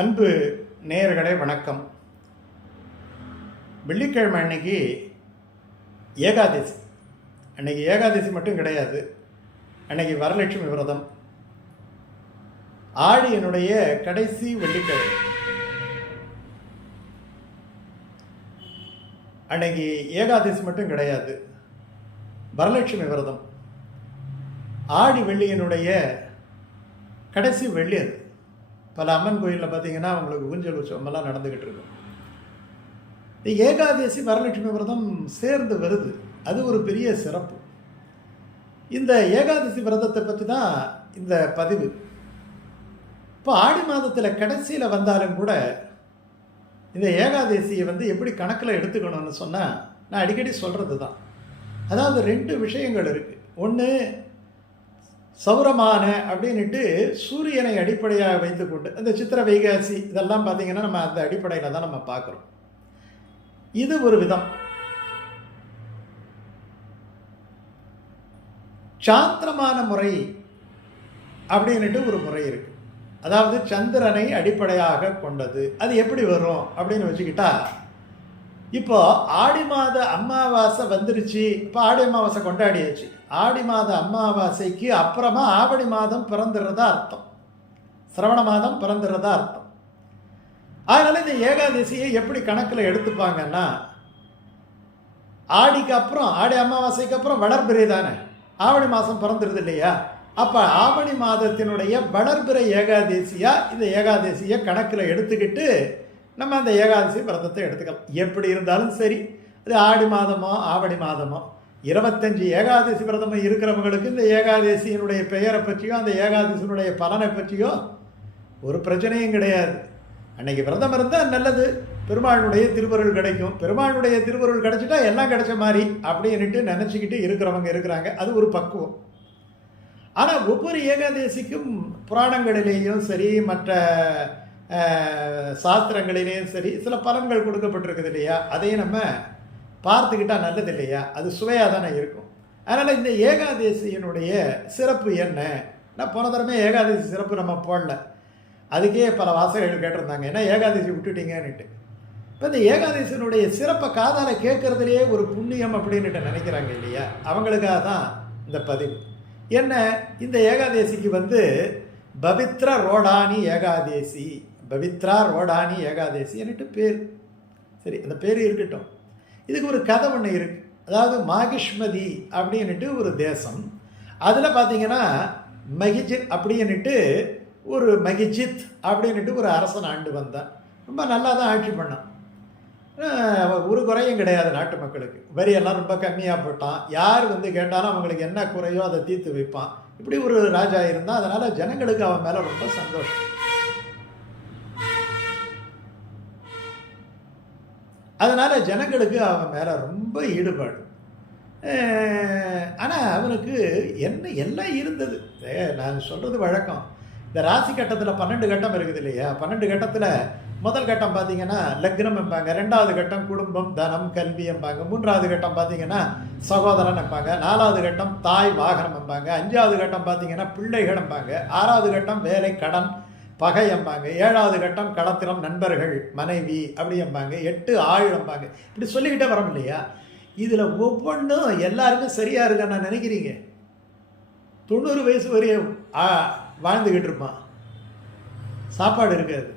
அன்பு நேயர்களே வணக்கம். வெள்ளிக்கிழமை அன்னைக்கு ஏகாதசி. அன்னைக்கு ஏகாதசி மட்டும் கிடையாது, அன்னைக்கு வரலட்சுமி விரதம். ஆடியினுடைய கடைசி வெள்ளிக்கிழமை அன்னைக்கு ஏகாதசி மட்டும் கிடையாது, வரலட்சுமி விரதம். ஆடி வெள்ளியினுடைய கடைசி வெள்ளி அது. பல அம்மன் கோயிலில் பார்த்தீங்கன்னா அவங்களுக்கு ஊஞ்சல் உற்சவமெல்லாம் நடந்துக்கிட்டு இருக்கும். ஏகாதசி வரலட்சுமி விரதம் சேர்ந்து வருது, அது ஒரு பெரிய சிறப்பு. இந்த ஏகாதசி விரதத்தை பற்றி தான் இந்த பதிவு. இப்போ ஆடி மாதத்தில் கடைசியில் வந்தாலும் கூட இந்த ஏகாதசியை எப்படி கணக்கில் எடுத்துக்கணும்னு சொன்னால், நான் அடிக்கடி சொல்கிறது தான். அதாவது 2 விஷயங்கள் இருக்குது. ஒன்று, சௌரமான அப்படின்ட்டு சூரியனை அடிப்படையாக வைத்துக்கொண்டு அந்த சித்திர வைகாசி இதெல்லாம் பார்த்திங்கன்னா நம்ம அந்த அடிப்படையில் தான் நம்ம பார்க்குறோம். இது ஒரு விதம். சாந்திரமான முறை அப்படின்ட்டு ஒரு முறை இருக்குது. அதாவது சந்திரனை அடிப்படையாக கொண்டது. அது எப்படி வரும் அப்படின்னு வச்சுக்கிட்டா, இப்போ ஆடி மாத அமாவாசை வந்துருச்சு. இப்போ ஆடி அமாவாசை கொண்டாடியாச்சு. ஆடி மாத அமாவாசைக்கு அப்புறமா ஆவணி மாதம் பிறந்துடுறதா அர்த்தம், சிரவண மாதம் பிறந்துடுறதா அர்த்தம். அதனால இந்த ஏகாதசியை எப்படி கணக்கில் எடுத்துப்பாங்கன்னா, ஆடிக்கு அப்புறம் ஆடி அமாவாசைக்கு அப்புறம் வளர்பிறை தானே, ஆவணி மாதம் பிறந்துடுது இல்லையா? அப்போ ஆவணி மாதத்தினுடைய வளர்பிறை ஏகாதசியாக இந்த ஏகாதசியை கணக்கில் எடுத்துக்கிட்டு நம்ம அந்த ஏகாதசி விரதத்தை எடுத்துக்கலாம். எப்படி இருந்தாலும் சரி, அது ஆடி மாதமோ ஆவணி மாதமோ 25 ஏகாதசி விரதமும் இருக்கிறவங்களுக்கு இந்த ஏகாதசியினுடைய பெயரை பற்றியோ அந்த ஏகாதசியினுடைய பலனை பற்றியோ ஒரு பிரச்சனையும் கிடையாது. அன்னைக்கு விரதம் இருந்தால் நல்லது, பெருமாளுடைய திருவருள் கிடைக்கும். பெருமாளுடைய திருவருள் கிடைச்சிட்டா எல்லாம் கிடைச்ச மாதிரி அப்படின்ட்டு நினச்சிக்கிட்டு இருக்கிறவங்க இருக்கிறாங்க. அது ஒரு பக்குவம். ஆனால் ஒவ்வொரு ஏகாதசிக்கும் புராணங்களிலேயும் சரி, மற்ற சாஸ்திரங்களிலேயும் சரி, சில பலன்கள் கொடுக்கப்பட்டிருக்குது இல்லையா? அதையும் நம்ம பார்த்துக்கிட்டால் நல்லது இல்லையா? அது சுவையாக தானே இருக்கும். அதனால் இந்த ஏகாதசியினுடைய சிறப்பு என்ன? நான் போன தடவை ஏகாதசி சிறப்பு நம்ம போடல, அதுக்கே பல வாசகர்கள் கேட்டிருந்தாங்க, ஏன்னா ஏகாதசி விட்டுட்டீங்கன்னுட்டு. இப்போ இந்த ஏகாதசியினுடைய சிறப்பை காதால் கேட்குறதுலேயே ஒரு புண்ணியம் அப்படின்ட்டு நினைக்கிறாங்க இல்லையா? அவங்களுக்காக தான் இந்த பதிவு. என்ன, இந்த ஏகாதசிக்கு பவித்ர ரோடானி ஏகாதசி, பவித்ரா ரோடானி ஏகாதசி என்னட்டு பேர். சரி, அந்த பேர் இருக்கட்டும். இதுக்கு ஒரு கதை ஒன்று இருக்குது. அதாவது மாகிஷ்மதி அப்படின்ட்டு ஒரு தேசம். அதில் பார்த்தீங்கன்னா மகிஜித் அப்படின்ட்டு ஒரு மகிஜித் அப்படின்ட்டு ஒரு அரசன் ஆண்டு வந்தான். ரொம்ப நல்லா தான் ஆட்சி பண்ணான். ஒரு குறையும் கிடையாது நாட்டு மக்களுக்கு. வரியெல்லாம் ரொம்ப கம்மியாக போட்டான். யார் கேட்டாலும் அவங்களுக்கு என்ன குறையோ அதை தீர்த்து வைப்பான். இப்படி ஒரு ராஜா இருந்தான். அதனால் ஜனங்களுக்கு அவன் மேலே ரொம்ப சந்தோஷம். அதனால் ஜனங்களுக்கு அவன் மேலே ரொம்ப ஈடுபாடு. ஆனால் அவனுக்கு என்ன எல்லாம் இருந்தது. நான் சொல்கிறது வழக்கம். இந்த ராசி கட்டத்தில் 12 கட்டம் இருக்குது இல்லையா? 12 கட்டத்தில் முதல் கட்டம் பார்த்தீங்கன்னா லக்னம் எம்பாங்க, 2வது கட்டம் குடும்பம் தனம் கல்வி எம்பாங்க, 3வது கட்டம் பார்த்தீங்கன்னா சகோதரன் எம்பாங்க, 4வது கட்டம் தாய் வாகனம் எம்பாங்க, 5வது கட்டம் பார்த்தீங்கன்னா பிள்ளைகள் எம்பாங்க, 6வது கட்டம் வேலை கடன் பகை எம்பாங்க, 7வது கட்டம் களத்திரம் நண்பர்கள் மனைவி அப்படி எம்பாங்க, 8 ஆயுள் எம்பாங்க. இப்படி சொல்லிக்கிட்டே வரோம் இல்லையா? இதில் ஒவ்வொன்றும் எல்லாருமே சரியாக இருக்கான்னு நினைக்கிறீங்க? 90 வயசு வரையும் வாழ்ந்துக்கிட்டு இருப்பான், சாப்பாடு இருக்காது.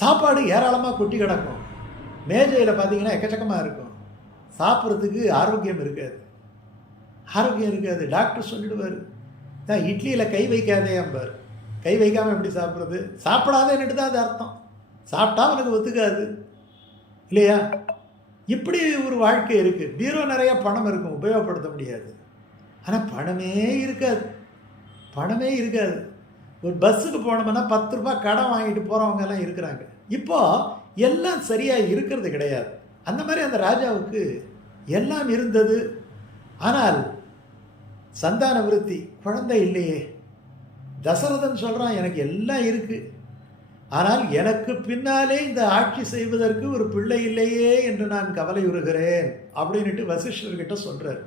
சாப்பாடு ஏராளமாக கொட்டி கிடக்கும், மேஜையில் பார்த்தீங்கன்னா எக்கச்சக்கமாக இருக்கும். சாப்பிட்றதுக்கு ஆரோக்கியம் இருக்காது, ஆரோக்கியம் இருக்காது. டாக்டர் சொல்லிடுவார், தான் இட்லியில் கை வைக்காதே அம்பார். கை வைக்காமல் எப்படி சாப்பிட்றது? சாப்பிடாதேன்னுட்டு தான் அது அர்த்தம். சாப்பிட்டா அவனுக்கு ஒத்துக்காது இல்லையா? இப்படி ஒரு வாழ்க்கை இருக்குது. பீரோ நிறைய பணம் இருக்கும், உபயோகப்படுத்த முடியாது. ஆனால் பணமே இருக்காது, பணமே இருக்காது. ஒரு பஸ்ஸுக்கு போனோம்னா 10 ரூபாய் கடன் வாங்கிட்டு போகிறவங்க எல்லாம் இருக்கிறாங்க. இப்போது எல்லாம் சரியாக இருக்கிறது கிடையாது. அந்த மாதிரி அந்த ராஜாவுக்கு எல்லாம் இருந்தது. ஆனால் சந்தான விருத்தி, குழந்தை இல்லையே. தசரதன் சொல்கிறான், எனக்கு எல்லாம் இருக்குது, ஆனால் எனக்கு பின்னாலே இந்த ஆட்சி செய்வதற்கு ஒரு பிள்ளை இல்லையே என்று நான் கவலையுறுகிறேன் அப்படின்ட்டு வசிஷ்டர்கிட்ட சொல்கிறார்.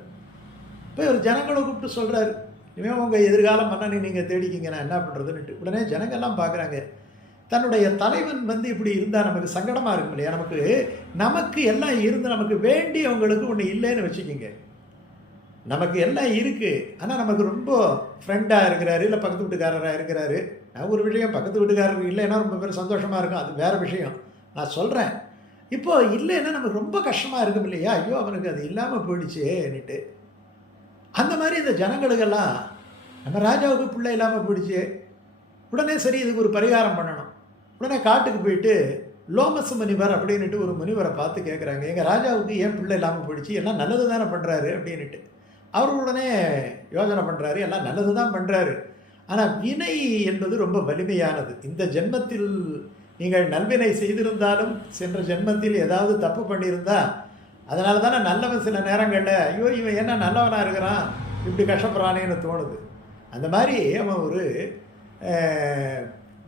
இப்போ ஒரு ஜனங்களை கூப்பிட்டு சொல்கிறார், இனிமேல் உங்கள் எதிர்கால மன்னனை நீங்கள் தேடிக்கிங்க, நான் என்ன பண்ணுறதுன்னுட்டு. உடனே ஜனங்கள்லாம் பார்க்குறாங்க, தன்னுடைய தலைவன் வந்து இப்படி இருந்தால் நமக்கு சங்கடமாக இருக்கும் இல்லையா? நமக்கு நமக்கு எல்லாம் இருந்து நமக்கு வேண்டியவங்களுக்கு ஒன்று இல்லைன்னு வச்சுக்கிங்க. நமக்கு எல்லாம் இருக்குது, ஆனால் நமக்கு ரொம்ப ஃப்ரெண்டாக இருக்கிறாரு, இல்லை பக்கத்து வீட்டுக்காரராக இருக்கிறாரு. நான் ஒரு விஷயம், பக்கத்து வீட்டுக்காரர் இல்லைன்னா ரொம்ப பேர் சந்தோஷமாக இருக்கும், அது வேறு விஷயம். நான் சொல்கிறேன், இப்போது இல்லைன்னா நமக்கு ரொம்ப கஷ்டமாக இருக்கும் இல்லையா? ஐயோ அவனுக்கு அது இல்லாமல் போயிடுச்சேன்னுட்டு. அந்த மாதிரி இந்த ஜனங்களுக்கெல்லாம் நம்ம ராஜாவுக்கு பிள்ளை இல்லாமல் போயிடுச்சு, உடனே சரி இதுக்கு ஒரு பரிகாரம் பண்ணணும். உடனே காட்டுக்கு போயிட்டு லோமஸ் முனிவர் அப்படின்ட்டு ஒரு முனிவரை பார்த்து கேட்குறாங்க, எங்கள் ராஜாவுக்கு ஏன் பிள்ளை இல்லாமல் போயிடுச்சு, எல்லாம் நல்லது தானே பண்ணுறாரு அப்படின்ட்டு. அவர் உடனே யோசனை பண்ணுறாரு, எல்லாம் நல்லது தான் பண்ணுறாரு, ஆனால் வினை என்பது ரொம்ப வலிமையானது. இந்த ஜென்மத்தில் நீங்கள் நல்வினை செய்திருந்தாலும் சென்ற ஜென்மத்தில் ஏதாவது தப்பு பண்ணியிருந்தா அதனால தானே நல்லவன் சில நேரங்களில் ஐயோ இவன் என்ன நல்லவனாக இருக்கிறான் இப்படி கஷ்டப்படுறானேன்னு தோணுது. அந்த மாதிரி அவன் ஒரு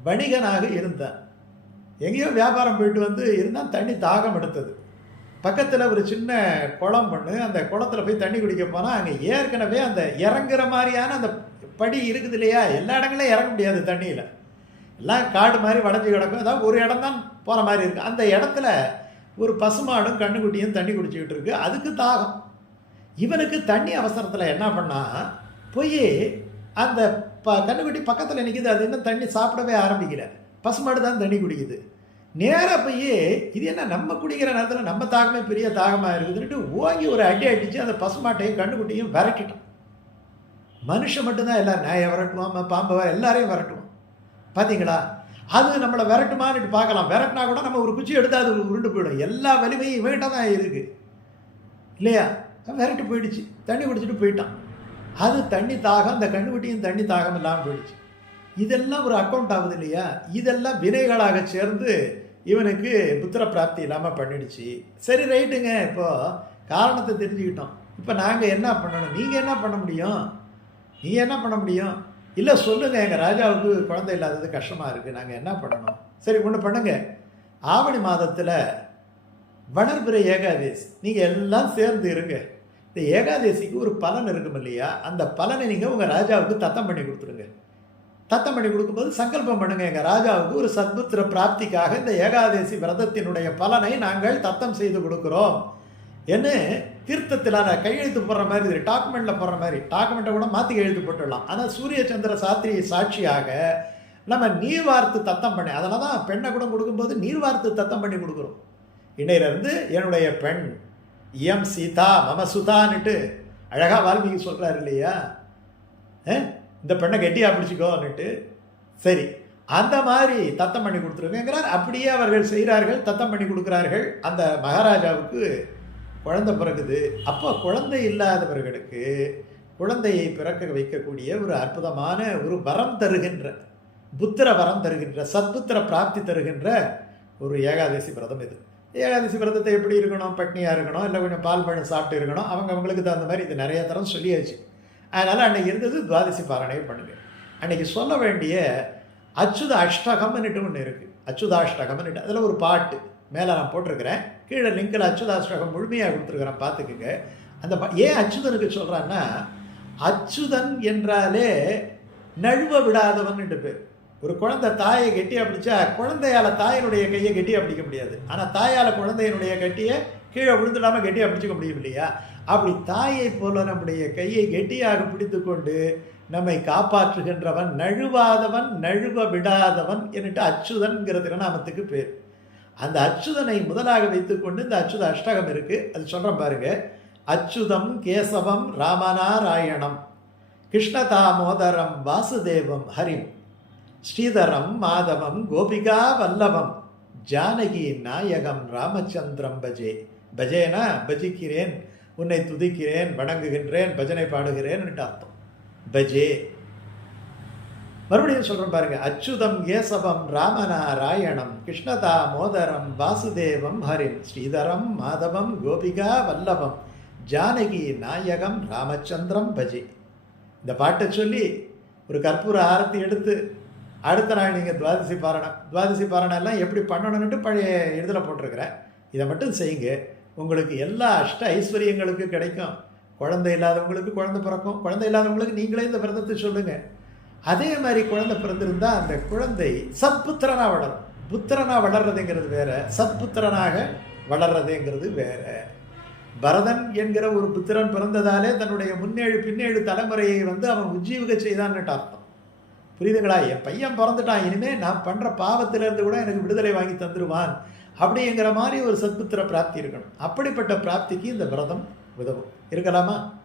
வணிகனாக இருந்தான். எங்கேயோ வியாபாரம் போயிட்டு வந்து இருந்தால் தண்ணி தாகம் எடுத்தது. பக்கத்தில் ஒரு சின்ன குளம் ஒன்று, அந்த குளத்தில் போய் தண்ணி குடிக்க போனால் அங்கே ஏற்கனவே அந்த இறங்குற மாதிரியான அந்த படி இருக்குது இல்லையா? எல்லா இடங்களையும் இறங்க முடியாது தண்ணியில், எல்லாம் காடு மாதிரி வளைஞ்சு கிடக்கும். அதாவது ஒரு இடம் தான் போகிற மாதிரி இருக்குது. அந்த இடத்துல ஒரு பசுமாடும் கண்ணுக்குட்டியும் தண்ணி குடிச்சிக்கிட்டு இருக்கு, அதுக்கு தாகம். இவனுக்கு தண்ணி அவசரத்தில் என்ன பண்ணால் போய் அந்த கண்ணுக்குட்டி பக்கத்தில் நிற்கிது, அது இன்னும் தண்ணி சாப்பிடவே ஆரம்பிக்கல, பசுமாடு தான் தண்ணி குடிக்குது. நேராக போய் இது என்ன நம்ம குடிக்கிற நேரத்தில் நம்ம தாகமே பெரிய தாகமாக இருக்குதுன்னுட்டு ஓங்கி ஒரு அடி அடித்து அந்த பசுமாட்டையும் கண்ணுக்குட்டியும் விரட்டிட்டான். மனுஷன் மட்டும்தான் எல்லாம் நாயை விரட்டுவான், பாம்பை எல்லாரையும் விரட்டுவான். பார்த்தீங்களா? அது நம்மளை விரட்டுமான்னு பார்க்கலாம். விரட்டினா கூட நம்ம ஒரு குச்சி எடுத்து அது உருண்டு போயிடும். எல்லா வலிமையும் இவன்கிட்ட தான் இருக்குது இல்லையா? விரட்டு போயிடுச்சு, தண்ணி குடிச்சிட்டு போயிட்டான். அது தண்ணி தாகம், அந்த கண்ணுக்குட்டியும் தண்ணி தாகம் இல்லாமல் போயிடுச்சு. இதெல்லாம் ஒரு அக்கௌண்ட் ஆகுது இல்லையா? இதெல்லாம் வினைகளாக சேர்ந்து இவனுக்கு புத்திர பிராப்தி இல்லாமல் பண்ணிடுச்சு. சரி ரைட்டுங்க, இப்போது காரணத்தை தெரிஞ்சுக்கிட்டோம். இப்போ நாங்கள் என்ன பண்ணணும்? நீங்கள் என்ன பண்ண முடியும்? நீங்கள் என்ன பண்ண முடியும்? இல்லை சொல்லுங்கள், எங்கள் ராஜாவுக்கு குழந்தை இல்லாதது கஷ்டமாக இருக்குது, நாங்கள் என்ன பண்ணணும்? சரி ஒன்று பண்ணுங்க, ஆவணி மாதத்தில் வளர்பிறை ஏகாதேசி நீங்கள் எல்லாம் சேர்ந்து இருங்க. இந்த ஏகாதேசிக்கு ஒரு பலன் இருக்கும் இல்லையா? அந்த பலனை நீங்கள் உங்கள் ராஜாவுக்கு தத்தம் பண்ணி கொடுத்துருங்க. தத்தம் பண்ணி கொடுக்கும்போது சங்கல்பம் பண்ணுங்க, எங்கள் ராஜாவுக்கு ஒரு சத்புத்திர பிராப்திக்காக இந்த ஏகாதேசி விரதத்தினுடைய பலனை நாங்கள் தத்தம் செய்து கொடுக்குறோம் என்ன. தீர்த்தத்தில் கையெழுத்து போடுற மாதிரி, டாக்குமெண்ட்டில் போடுற மாதிரி, டாக்குமெண்ட்டை கூட மாற்றி கையெழுத்து போட்டுடலாம். ஆனால் சூரிய சந்திர சாத்திரி சாட்சியாக நம்ம நீர் வார்த்து தத்தம் பண்ணி, அதனால தான் பெண்ணை கூட கொடுக்கும்போது நீர் வார்த்து தத்தம் பண்ணி கொடுக்குறோம். இன்னையிலேருந்து என்னுடைய பெண் எம் சீதா மம சுதான்னுட்டு அழகாக வால்மீகி சொல்கிறார் இல்லையா? இந்த பெண்ணை கெட்டியாக பிடிச்சிக்கோன்னுட்டு. சரி, அந்த மாதிரி தத்தம் பண்ணி கொடுத்துருங்கிறார். அப்படியே அவர்கள் செய்கிறார்கள், தத்தம் பண்ணி கொடுக்குறார்கள். அந்த மகாராஜாவுக்கு குழந்தை பிறகுது. அப்போ குழந்தை இல்லாதவர்களுக்கு குழந்தையை பிறக்க வைக்கக்கூடிய ஒரு அற்புதமான ஒரு வரம் தருகின்ற, புத்திர வரம் தருகின்ற, சத்புத்திர பிராப்தி தருகின்ற ஒரு ஏகாதசி விரதம் இது. ஏகாதசி விரதத்தை எப்படி இருக்கணும்? பட்னியாக இருக்கணும், இல்லை கொஞ்சம் பால் பழம் சாப்பிட்டு இருக்கணும். அவங்களுக்கு தகுந்த மாதிரி இது நிறைய தரம் சொல்லியாச்சு. அதனால் அன்றைக்கி இருந்தது துவாதசி பாராயணை பண்ணுங்க. அன்றைக்கி சொல்ல வேண்டிய அச்சுத அஷ்டகம்னுட்டு ஒன்று இருக்குது. அச்சுதாஷ்டகம்னுட்டு அதில் ஒரு பாட்டு மேலே நான் போட்டிருக்கிறேன், கீழே லிங்கில் அச்சுதாஷ்டகம் முழுமையாக கொடுத்துருக்குறேன், பார்த்துக்குங்க. அந்த ஏன் அச்சுதனுக்கு சொல்கிறான்னா, அச்சுதன் என்றாலே நழுவ விடாதவன்னுட்டு பேர். ஒரு குழந்தை தாயை கெட்டியாக பிடிச்சா குழந்தையால் தாயினுடைய கையை கெட்டியாக பிடிக்க முடியாது, ஆனால் தாயால் குழந்தையினுடைய கட்டியை கீழே விழுந்துடாமல் கெட்டியாக பிடிச்சிக்க முடியும் இல்லையா? அப்படி தாயை போல நம்முடைய கையை கெட்டியாக பிடித்து கொண்டு நம்மை காப்பாற்றுகின்றவன், நழுவாதவன், நழுவ விடாதவன் என்னட்டு அச்சுதன்கிற திருநாமத்துக்கு பேர். அந்த அச்சுதனை முதலாக வைத்துக்கொண்டு இந்த அச்சுத அஷ்டகம் இருக்குது. அது சொல்கிறேன் பாருங்க. அச்சுதம் கேசவம் ராமநாராயணம் கிருஷ்ணதாமோதரம் வாசுதேவம் ஹரிம் ஸ்ரீதரம் மாதவம் கோபிகா வல்லபம் ஜானகி நாயகம் ராமச்சந்திரம் பஜே. பஜேனா பஜிக்கிறேன், உன்னை துதிக்கிறேன், வணங்குகின்றேன், பஜனை பாடுகிறேன் அர்த்தம். பஜே. மறுபடியும் சொல்கிறேன் பாருங்க. அச்சுதம் கேசவம் ராமநாராயணம் கிருஷ்ணதா மோதரம் வாசுதேவம் ஹரிம் ஸ்ரீதரம் மாதவம் கோபிகா வல்லபம் ஜானகி நாயகம் ராமச்சந்திரம் பஜே. இந்த பாட்டை சொல்லி ஒரு கற்பூர ஆரத்தி எடுத்து அடுத்த நாள் நீங்கள் துவாதசி பாராயணம் எல்லாம் எப்படி பண்ணணுன்ட்டு பழைய எழுதில் போட்டிருக்கிறேன். இதை மட்டும் செய்யுங்க, உங்களுக்கு எல்லா அஷ்ட ஐஸ்வர்யங்களுக்கும் கிடைக்கும். குழந்தை இல்லாதவங்களுக்கு குழந்தை பிறக்கும், குழந்தை இல்லாதவங்களுக்கு நீங்களே இந்த விரதத்தை சொல்லுங்கள். அதே மாதிரி குழந்தை பிறந்திருந்தா அந்த குழந்தை சத்புத்திரனாக வளரும். புத்திரனாக வளர்றதுங்கிறது வேற, சத்புத்திரனாக வளர்றதுங்கிறது வேற. பரதன் என்கிற ஒரு புத்திரன் பிறந்ததாலே தன்னுடைய முன்னேழு பின்னேழு தலைமுறையை அவன் உஜ்ஜீவிக செய்தான்னு அர்த்தம். புரியுதுங்களா? என் பையன் பிறந்துட்டான், இனிமே நான் பண்ற பாவத்திலிருந்து கூட எனக்கு விடுதலை வாங்கி தந்துடுவான் அப்படிங்கிற மாதிரி ஒரு சத்புத்திர பிராப்தி இருக்கணும். அப்படிப்பட்ட பிராப்திக்கு இந்த விரதம் உதவும். இருக்கலாமா?